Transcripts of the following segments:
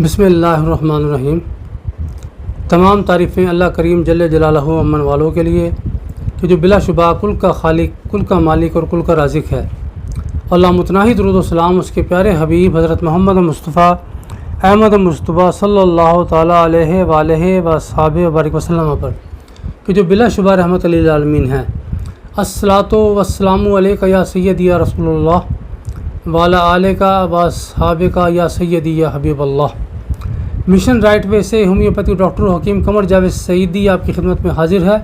بسم اللہ الرحمن الرحیم۔ تمام تعریفیں اللہ کریم جل جلالہ امن والوں کے لیے کہ جو بلا شبہ کل کا خالق، کل کا مالک اور کل کا رازق ہے۔ اللہ متناہی درود و سلام اس کے پیارے حبیب حضرت محمد مصطفیٰ احمد مصطفیٰ صلی اللہ تعالیٰ علیہ وآلہ وصحبہ وبارک وسلم پر کہ جو بلا شبہ رحمت للعالمین ہیں۔ الصلاۃ والسلام علیک یا سیدی یا رسول اللہ وعلی آلک واصحابک یا سیدی یا حبیب اللہ۔ مشن رائٹ وے سے ہومیوپیتھی ڈاکٹر حکیم قمر جاوید سعیدی آپ کی خدمت میں حاضر ہے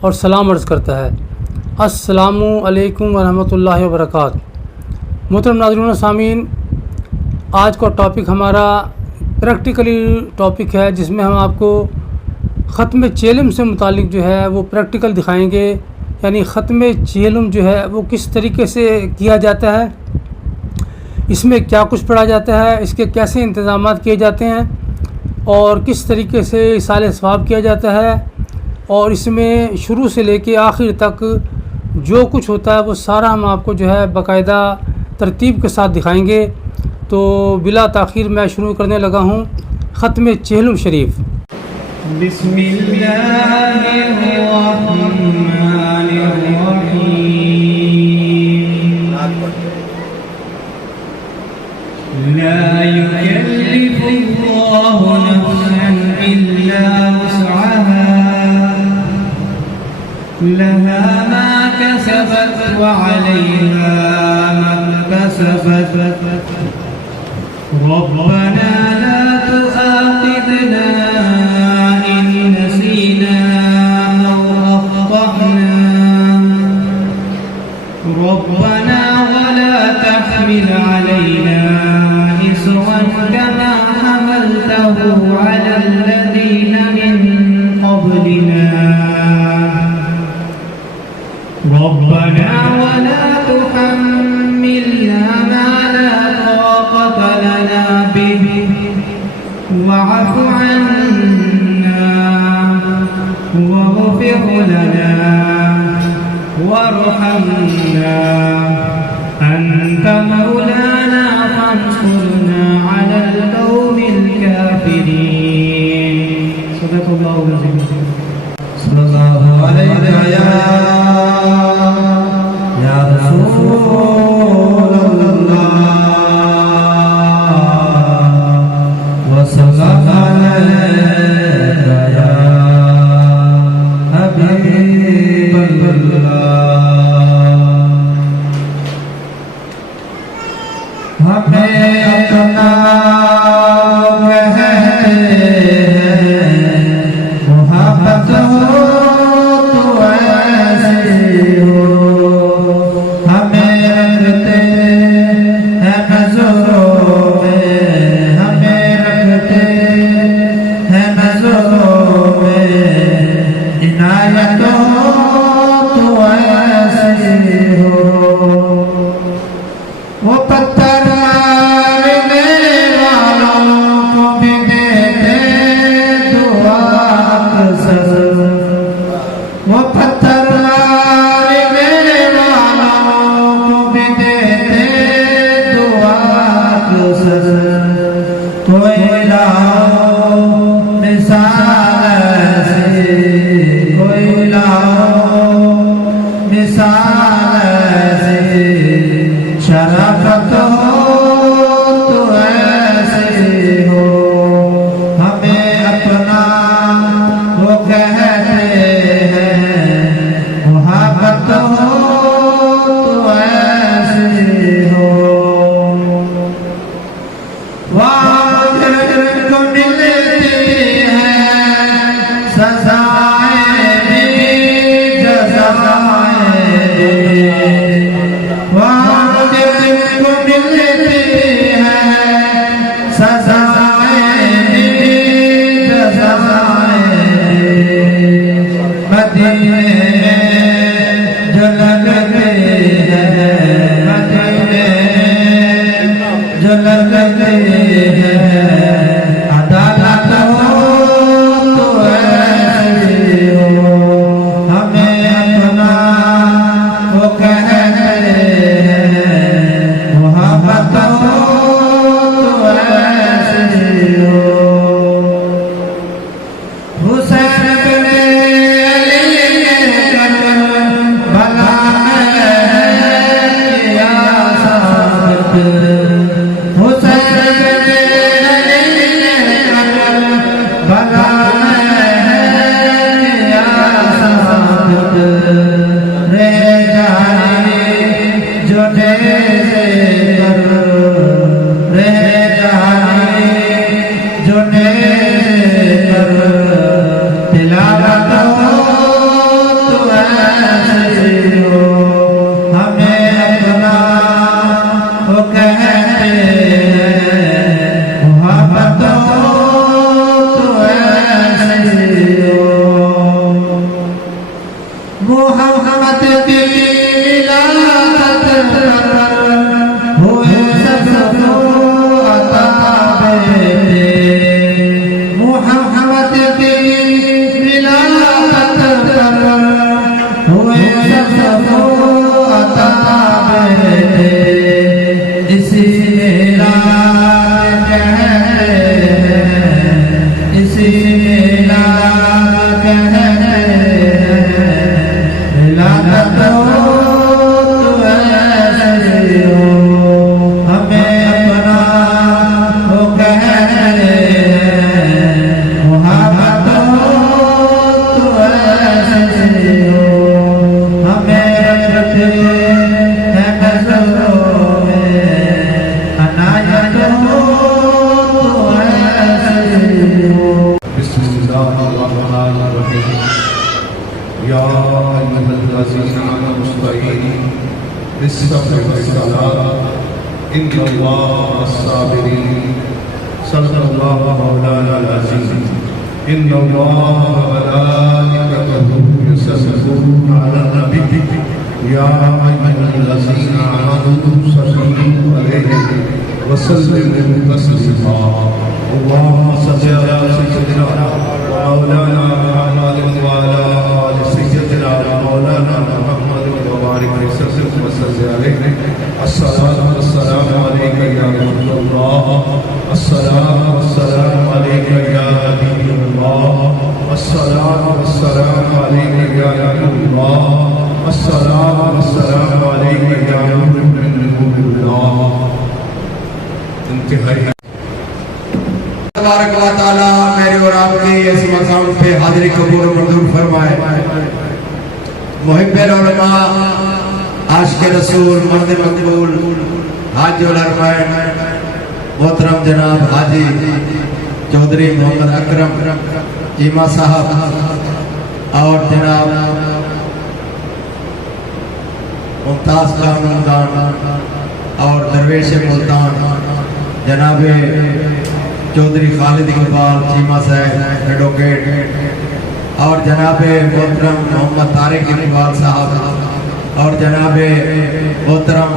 اور سلام عرض کرتا ہے۔ السلام علیکم ورحمۃ اللہ وبرکاتہ۔ محترم ناظرین و سامعین، آج کا ٹاپک ہمارا پریکٹیکلی ٹاپک ہے جس میں ہم آپ کو ختم چیلم سے متعلق جو ہے وہ پریکٹیکل دکھائیں گے، یعنی ختم چیلم جو ہے وہ کس طریقے سے کیا جاتا ہے، اس میں کیا کچھ پڑھا جاتا ہے، اس کے کیسے انتظامات کیے جاتے ہیں اور کس طریقے سے ایصال ثواب کیا جاتا ہے، اور اس میں شروع سے لے کے آخر تک جو کچھ ہوتا ہے وہ سارا ہم آپ کو جو ہے باقاعدہ ترتیب کے ساتھ دکھائیں گے۔ تو بلا تاخیر میں شروع کرنے لگا ہوں ختم چیلم شریف۔ بسم اللہ الرحمن الرحیم۔ لا يكلف الله نفسا إلا وسعها لها ما كسبت وعليها ما اكتسبت ربنا لا تؤاخذنا إن نسينا أو أخطأنا ربنا ولا تحمل علينا إصرا كما حملته على الذين من قبلنا ربنا ولا تحملنا ما لا طاقة لنا به واعف عنا واغفر لنا وارحمنا أنت مولانا فانصرنا على القوم الكافرين۔ صدق الله العظيم۔ صلى الله عليك يا رسول الله وسلم عليك يا حبيب الله۔ ہمیں اپنا کہتے ہیں محبت ہو تو ایسی ہو، ہمیں رکھتے ہیں نظروں میں، ہمیں رکھتے ہیں نظروں میں، عنایت ہو تو ایسی ہو۔ وہ پتھر مارنے والوں کو بھی دیتے دعا اکثر، وہ پتھر مارنے والوں کو بھی دیتے دعا اکثر۔ کوئی لاؤ مثال ایسی، کوئی لاؤ مثال ایسی، شرافت ہو تو ایسی ہو، ہمیں اپنا وہ کہتے ہیں محبت ہو تو ایسی ہو۔ وہاں جن کو ملتی ہیں سزائیں بھی جزائیں بھی، وہاں جن کو ملتی ہیں سزائیں بھی جزائیں بھی، مدینے جو لگتے ہیں، مدینے جو لگتے ہیں بالصبر والصلاة إن الله مع الصابرين صدق الله مولانا العظيم إن الله وملائكته يصلون على النبي يا أيها الذين آمنوا صلوا عليه وسلموا تسليما اللهم صل على سيدنا مولانا محمد وعلى آل سيدنا مولانا محمد وبارك وسلم عليه الصلاة والسلام عليك يا رسول الله الصلاة والسلام عليك يا نبي الله الصلاة والسلام عليك يا نبي الله الصلاة والسلام عليك يا نور من نور الله انتہائی تبارک و تعالی میرے اور آپ کی اس مقام پہ حاضری قبول و منظور فرمائے. محب العلماء، عاشق رسول، مرد مقبول، حاج الحرمین محترم جناب حاجی چودھری محمد اکرم چیمہ صاحب اور جناب ممتاز خاندان اور درویش ملتان جناب چودھری خالد اقبال چیمہ صاحب ایڈوکیٹ اور جناب محترم محمد طارق اقبال صاحب اور جناب محترم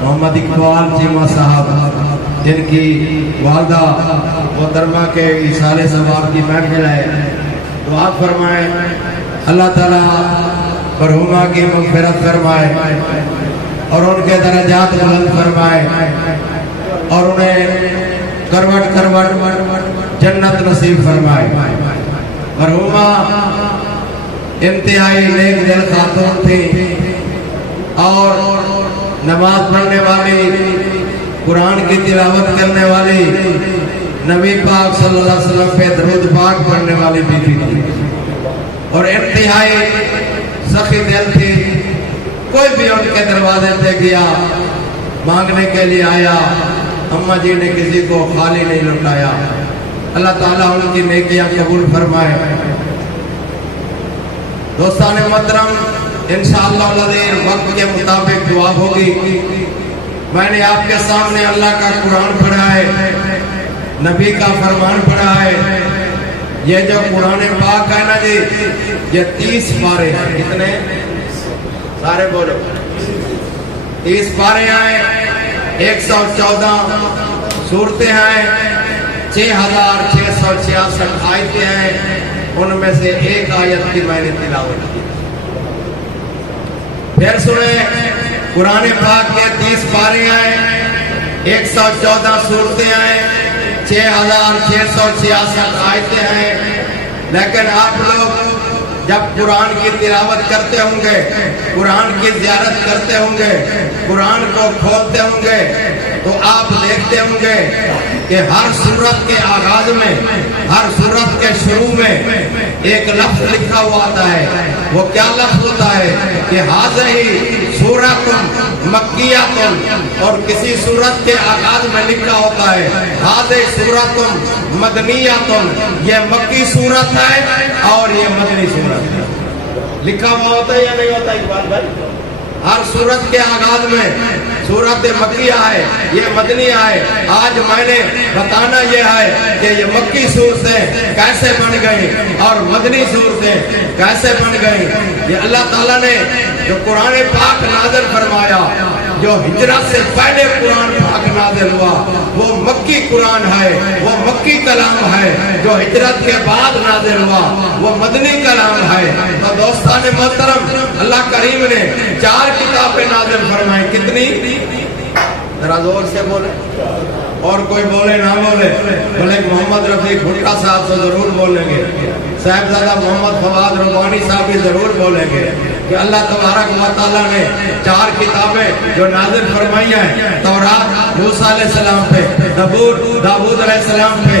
محمد اقبال چیمہ صاحب جن کی والدہ محترمہ کے ایصال ثواب کی محفل ہے. دعا فرمائیں اللہ تعالیٰ مرحومہ کی مغفرت فرمائے اور ان کے درجات بلند فرمائے اور انہیں کروٹ کروٹ جنت نصیب فرمائے. مرحومہ انتہائی نیک دل خاتون تھی اور نماز پڑھنے والی، قرآن کی تلاوت کرنے والی، نبی پاک صلی اللہ علیہ وسلم پہ درود پاک پڑھنے والی بیوی تھی اور انتہائی سخی دل تھی. کوئی بھی ان کے دروازے پہ گیا مانگنے کے لیے آیا، اماں جی نے کسی کو خالی نہیں لوٹایا. اللہ تعالیٰ ان کی نیکیاں قبول فرمائے. دوستان محترم، انشاءاللہ العظیم وقت کے مطابق دعا ہوگی. میں نے آپ کے سامنے اللہ کا قرآن پڑھا ہے، نبی کا فرمان پڑھا ہے. یہ جو قرآن پاک ہے نا جی، یہ 30 پارے ہیں. کتنے؟ سارے بولو. 30 پارے ہیں، 114 سورتیں ہیں، 6666 آیتیں ہیں. ان میں سے ایک آیت کی میں نے تلاوت کی. پھر سنیں، قرآن پاک کے 30 پارے ہیں، 114 سورتیں ہیں، 6666 آیتیں ہیں. لیکن آپ لوگ جب قرآن کی تلاوت کرتے ہوں گے، قرآن کی زیارت کرتے ہوں گے، قرآن کو کھولتے ہوں گے، تو آپ دیکھتے ہوں گے کہ ہر سورت کے آغاز میں، ہر سورت کے شروع میں ایک لفظ لکھا ہوا آتا ہے. وہ کیا لفظ ہوتا ہے کہ ہذہ سورۃ مکیۃ، اور کسی سورت کے آغاز میں لکھا ہوتا ہے ہذہ سورۃ مدنیۃ، یہ مکی سورت ہے اور یہ مدنی سورت ہے. لکھا ہوا ہوتا ہے یا نہیں ہوتا اقبال بھائی؟ ہر سورت کے آغاز میں سورت مکیہ ہے، یہ مدنیہ ہے. آج میں نے بتانا یہ ہے کہ یہ مکی صورتیں کیسے بن گئی اور مدنی صورتیں کیسے بن گئی. یہ اللہ تعالیٰ نے جو قرآن پاک نازل فرمایا، جو ہجرت سے پہلے قرآن پاک نازل ہوا، وہ مکی قرآن ہے، وہ مکی کلام ہے. جو ہجرت کے بعد نازل ہوا وہ مدنی کلام ہے. تو دوستان محترم، اللہ کریم نے 4 کتابیں نازل فرمائیں. کتنی؟ ذرا زور سے بولے اور کوئی بولے نہ بولے. بولے محمد رفیع بھٹا صاحب تو ضرور بولیں گے، صاحبزادہ محمد فواد ربانی صاحب بھی ضرور بولیں گے کہ اللہ تبارک و تعالیٰ نے 4 کتابیں جو نازل فرمائی ہیں، تورات موسیٰ علیہ السلام پہ، زبور داؤد علیہ السلام پہ،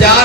4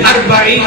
40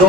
2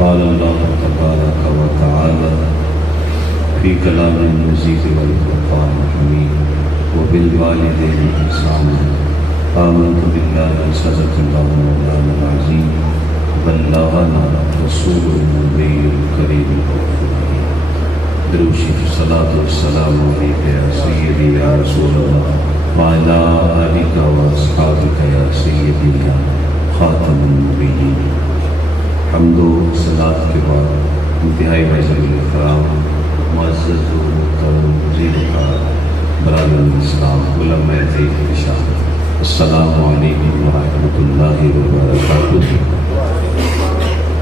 قال الله تبارك وتعالى في كلام المجيد والفرقان الحميد وبالوالدين إحسانا آمنت بالله صدق الله مولانا العظيم بلغنا رسول النبي الكريم درود شریف صلاۃ والسلام علیک یا سیدی یا رسول اللہ وعلی آلک و اصحابک یا سیدی یا خاتم النبیین. حمد و صلاۃ کے بعد انتہائی معزز الکرام معزز و محترم وزیرکار برادر الاسلام علماء احتشام، السلام علیکم ورحمۃ اللہ وبرکاتہ.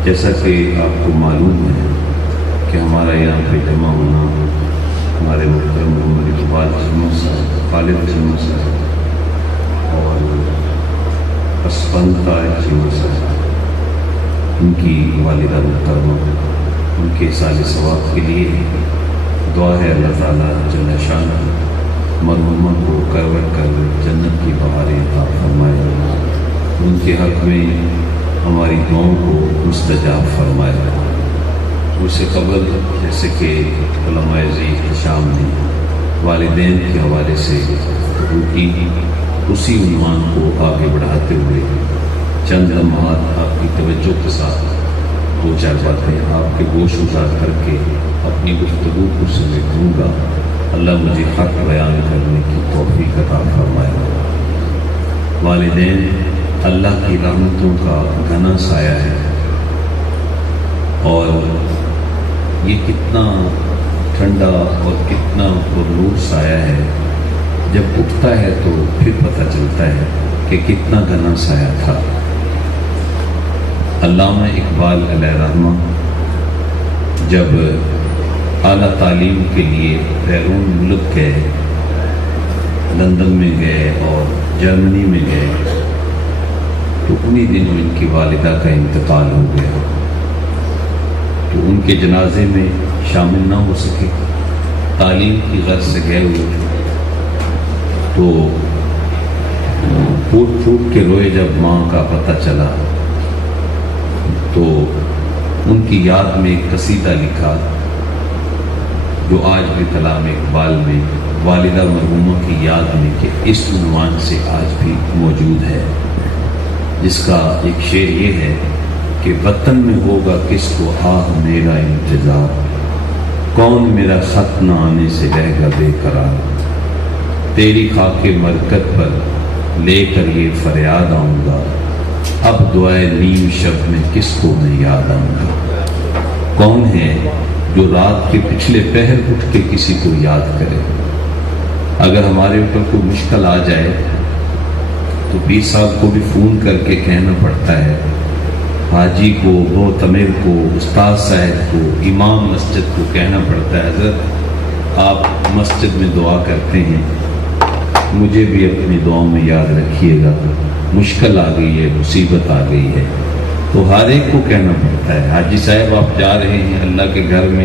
جیسا کہ آپ کو معلوم ہے کہ ہمارا یہاں پہ جمع ہونا ہمارے محترم محمد اقبال چشمہ صاحب، خالد چشمہ صاحب اور اسفندہ چشمہ صاحب، ان کی والدہ محترمہ، ان کے سال ثواب کے لیے دعا ہے اللہ تعالیٰ جل شانہ مرحومہ کو کروٹ کر جنت کی بہاریں عطا فرمائے، ان کے حق میں ہماری دعاؤں کو مستجاب فرمائے. اس سے قبل جیسے کہ علماء احتشام نے والدین کے حوالے سے گفتگو کی، اسی عنوان کو آگے بڑھاتے ہوئے چند لمحات آپ کی توجہ کے ساتھ دو چار باتیں آپ کے گوش گزار کر کے اپنی گفتگو کو سمیٹوں گا. اللہ مجھے حق بیان کرنے کی توفیق عطا فرمائے. والدین اللہ کی رحمتوں کا گھنا سایہ ہے، اور یہ کتنا ٹھنڈا اور کتنا پرنور سایہ ہے. جب اٹھتا ہے تو پھر پتہ چلتا ہے کہ کتنا گھنا سایہ تھا. علامہ اقبال علیہ رحمہ جب اعلیٰ تعلیم کے لیے بیرون ملک گئے، لندن میں گئے اور جرمنی میں گئے، تو انہی دنوں ان کی والدہ کا انتقال ہو گیا. تو ان کے جنازے میں شامل نہ ہو سکے، تعلیم کی غرض سے گئے ہوئے، تو پھوٹ پھوٹ کے روئے. جب ماں کا پتہ چلا تو ان کی یاد میں ایک قصیدہ لکھا جو آج بھی کلام اقبال میں والدہ مرحومہ کی یاد میں کہ اس عنوان سے آج بھی موجود ہے، جس کا ایک شعر یہ ہے کہ وطن میں ہوگا کس کو آہ میرا انتظار، کون میرا خط نہ آنے سے رہ گا بے قرار، تیری خاک مرکت پر لے کر یہ فریاد آؤں گا، اب دعائے نیم شب میں کس کو میں یاد آؤں گا. کون ہے جو رات کے پچھلے پہر اٹھ کے کسی کو یاد کرے. اگر ہمارے اوپر کوئی مشکل آ جائے تو پیر صاحب کو بھی فون کر کے کہنا پڑتا ہے، حاجی کو، معتمر کو، استاد صاحب کو، امام مسجد کو کہنا پڑتا ہے حضرت آپ مسجد میں دعا کرتے ہیں، مجھے بھی اپنی دعاؤں میں یاد رکھیے گا، مشکل آ گئی ہے، مصیبت آ گئی ہے. تو ہر ایک کو کہنا پڑتا ہے حاجی صاحب آپ جا رہے ہیں اللہ کے گھر میں،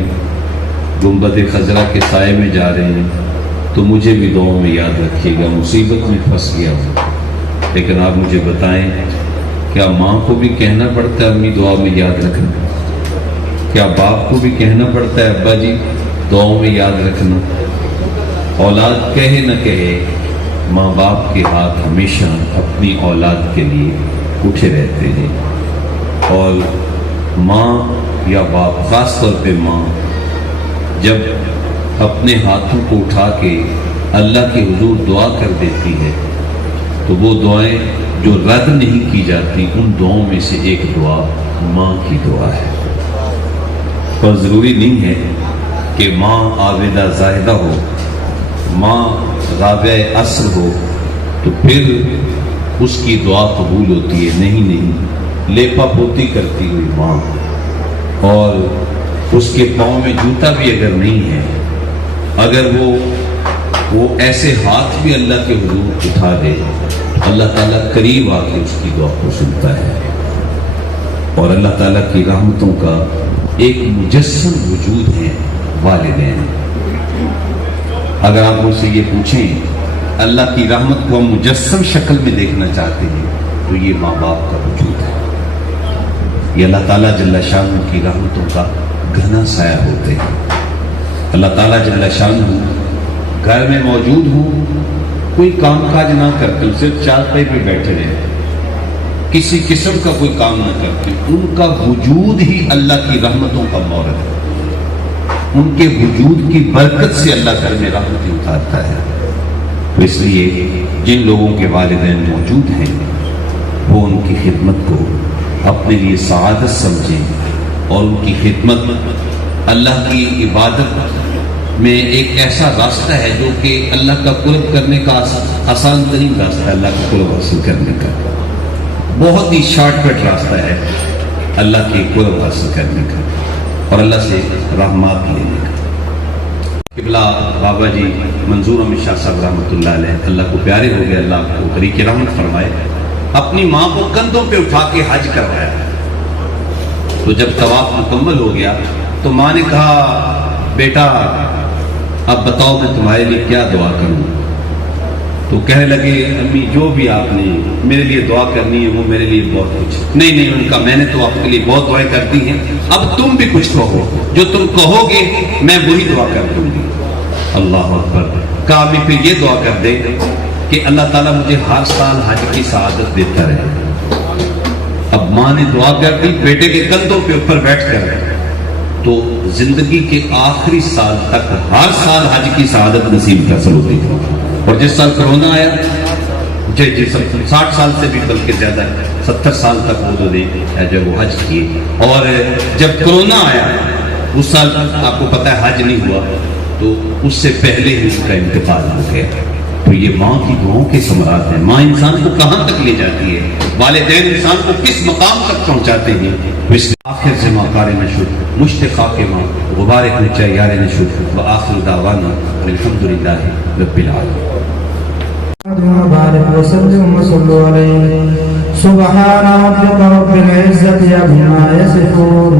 گنبد خضرا کے سائے میں جا رہے ہیں، تو مجھے بھی دعاؤں میں یاد رکھیے گا، مصیبت میں پھنس گیا ہوں. لیکن آپ مجھے بتائیں کیا ماں کو بھی کہنا پڑتا ہے امی دعا میں یاد رکھنا؟ کیا باپ کو بھی کہنا پڑتا ہے ابا جی دعاؤں میں یاد رکھنا؟ اولاد کہے نہ کہے، ماں باپ کے ہاتھ ہمیشہ اپنی اولاد کے لیے اٹھے رہتے ہیں. اور ماں یا باپ، خاص طور پہ ماں، جب اپنے ہاتھوں کو اٹھا کے اللہ کے حضور دعا کر دیتی ہے تو وہ دعائیں جو رد نہیں کی جاتی، ان دعاؤں میں سے ایک دعا ماں کی دعا ہے. اور ضروری نہیں ہے کہ ماں عابدہ زاہدہ ہو، ماں رابع عصر ہو تو پھر اس کی دعا قبول ہوتی ہے. نہیں نہیں، لیپا پوتی کرتی ہوئی ماں، اور اس کے پاؤں میں جوتا بھی اگر نہیں ہے، اگر وہ ایسے ہاتھ بھی اللہ کے حضور اٹھا دے، اللہ تعالیٰ قریب آ کے اس کی دعا کو سنتا ہے. اور اللہ تعالیٰ کی رحمتوں کا ایک مجسم وجود ہے والدین. اگر آپ مجھ سے یہ پوچھیں اللہ کی رحمت کو ہم مجسم شکل میں دیکھنا چاہتے ہیں تو یہ ماں باپ کا وجود ہے. یہ اللہ تعالیٰ جل شانہ کی رحمتوں کا گھنا سایہ ہوتے ہیں. اللہ تعالیٰ جل شانہ گھر میں موجود ہوں کوئی کام کاج نہ کرتے، صرف چارپائی پہ بیٹھے رہے، کسی قسم کا کوئی کام نہ کرتے، ان کا وجود ہی اللہ کی رحمتوں کا مورد ہے، ان کے وجود کی برکت سے اللہ گھر میں رحمتیں اتارتا ہے۔ تو اس لیے جن لوگوں کے والدین موجود ہیں وہ ان کی خدمت کو اپنے لیے سعادت سمجھیں، اور ان کی خدمت اللہ کی عبادت میں ایک ایسا راستہ ہے جو کہ اللہ کا قرب کرنے کا آسان ترین راستہ ہے، اللہ کا قرب حاصل کرنے کا بہت ہی شارٹ کٹ راستہ ہے اللہ کی قرب حاصل کرنے کا اور اللہ سے رحمات لینے کا۔ قبلہ بابا جی منظور احمد شاہ صاحب رحمۃ اللہ علیہ اللہ کو پیارے ہو گئے، اللہ کو طریق رحمت فرمائے، اپنی ماں کو کندھوں پہ اٹھا کے حج کروایا۔ تو جب طواف مکمل ہو گیا تو ماں نے کہا بیٹا اب بتاؤ میں تمہارے لیے کیا دعا کروں؟ تو کہنے لگے امی جو بھی آپ نے میرے لیے دعا کرنی ہے وہ میرے لیے بہت کچھ۔ نہیں ان کا میں نے تو آپ کے لیے بہت دعائیں کر دی ہیں، اب تم بھی کچھ کہو، جو تم کہو گے میں وہی دعا کر دوں گی۔ اللہ اکبر۔ کہا امی پھر یہ دعا کر دے کہ اللہ تعالیٰ مجھے ہر سال حج کی سعادت دیتا رہے۔ اب ماں نے دعا کر دی بیٹے کے کندھوں پہ اوپر بیٹھ کر، تو زندگی کے آخری سال تک ہر سال حج کی سعادت نصیب حاصل ہوتی تھی۔ اور جس سال کرونا آیا جی 60 سال سے بھی بلکہ زیادہ 70 سال تک وہ جب وہ حج کیے، اور جب کرونا آیا اس سال آپ کو پتہ ہے حج نہیں ہوا، تو اس سے پہلے ہی اس کا انتقال ہو گیا۔ تو یہ ماں کی دعاؤں کے ثمرات ہیں۔ ماں انسان کو کہاں تک لے جاتی ہے، والدین انسان کو کس مقام تک پہنچاتے ہیں۔ تو اس لیے آخر سے ماں کار نشد مشتقا کے ماں غبارک نچا یار نشد و آخر دعوانا الحمدللہ رب العالمین۔ وبارك وسلم وصلوا عليه سبحان ربك رب العزة عما يصفون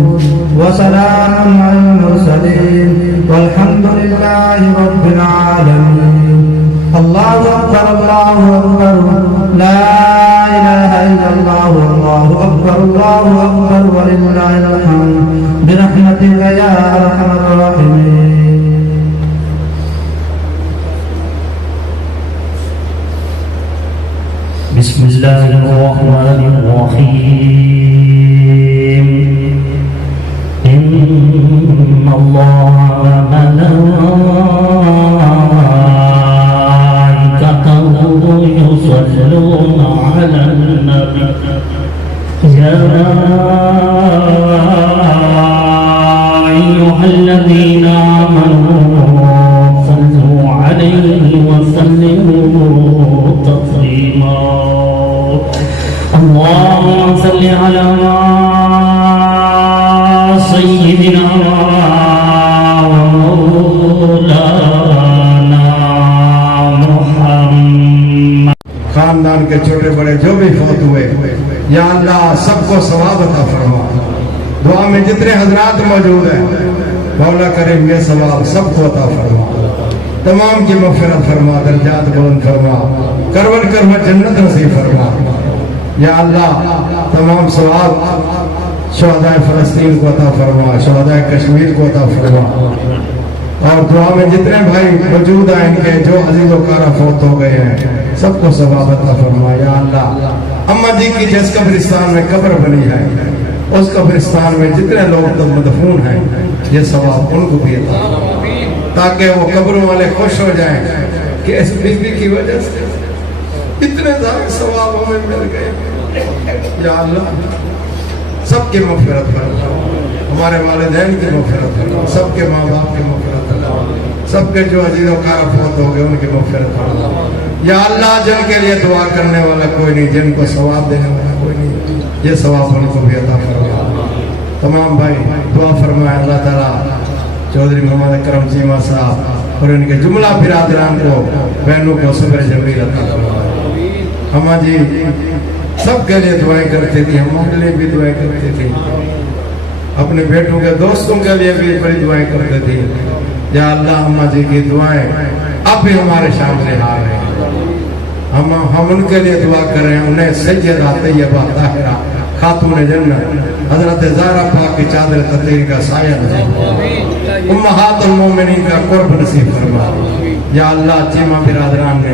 وسلام على المرسلين والحمد لله رب العالمين الله أكبر لا إله إلا الله الله أكبر ولله الحمد برحمتك يا أرحم الراحمين بسم الله الرحمن الرحيم إن الله وملائكته يصلون على النبي يا أيها الذين آمنوا صلوا عليه وسلموا تسليما اللهم صل على سيدنا ومولانا محمد۔ خاندان کے چھوٹے بڑے جو بھی فوت ہوئے یا اللہ سب کو ثواب عطا فرما۔ دعا میں جتنے حضرات موجود ہیں مولا کریم یہ ثواب سب کو عطا فرما، تمام کی مغفرت فرما، درجات بلند فرما، کروٹ کروٹ جنت نصیب فرما۔ یا اللہ تمام ثواب شہداء فلسطین کو عطا فرما، شہداء کشمیر کو عطا فرما، اور دعا میں جتنے بھائی موجود ہیں ان کے جو عزیز و کارا فوت ہو گئے ہیں سب کو ثواب عطا فرما۔ یا اللہ اماں جی کی جس قبرستان میں قبر بنی ہے اس قبرستان میں جتنے لوگ مدفون ہیں یہ ثواب ان کو بھی عطا فرما، تاکہ وہ قبروں والے خوش ہو جائیں کہ اس بیوی کی وجہ سے اتنے زیادہ ثواب ہمیں مل گئے۔ یا اللہ سب کے مغفرت فرما، ہمارے والدین کی مغفرت فرما، سب کے ماں باپ کی مغفرت فرما، سب کے جو عزیز و کارا فوت ہو گئے ان کی مغفرت فرما۔ یا اللہ جن کے لیے دعا کرنے والا کوئی نہیں، جن کو ثواب دینے والا کوئی نہیں، یہ ثواب ان کو بھی عطا فرما۔ تمام بھائی دعا فرمائے اللہ تعالیٰ چودھری محمد اکرم چیمہ صاحب اور ان کے جملہ برادران کو، بہنوں کو صبر جمیل عطا فرمائے۔ اماں جی سب کے لیے دعائیں کرتی تھی، ہمارے لیے بھی دعائیں کرتی تھی، اپنے بیٹوں کے دوستوں کے لیے بھی بڑی دعائیں کرتے تھے۔ یا اللہ اماں جی کی دعائیں اب بھی ہمارے سامنے آ رہے ہیں، ہم ان کے لیے دعا کر رہے ہیں، انہیں سیدہ طیبہ طاہرہ خاتون جنت حضرت زہرا پاک کی چادر تطہیر کا سایہ نصیب فرما، امہات المومنین کا قرب نصیب فرما۔ یا اللہ چیمہ برادران نے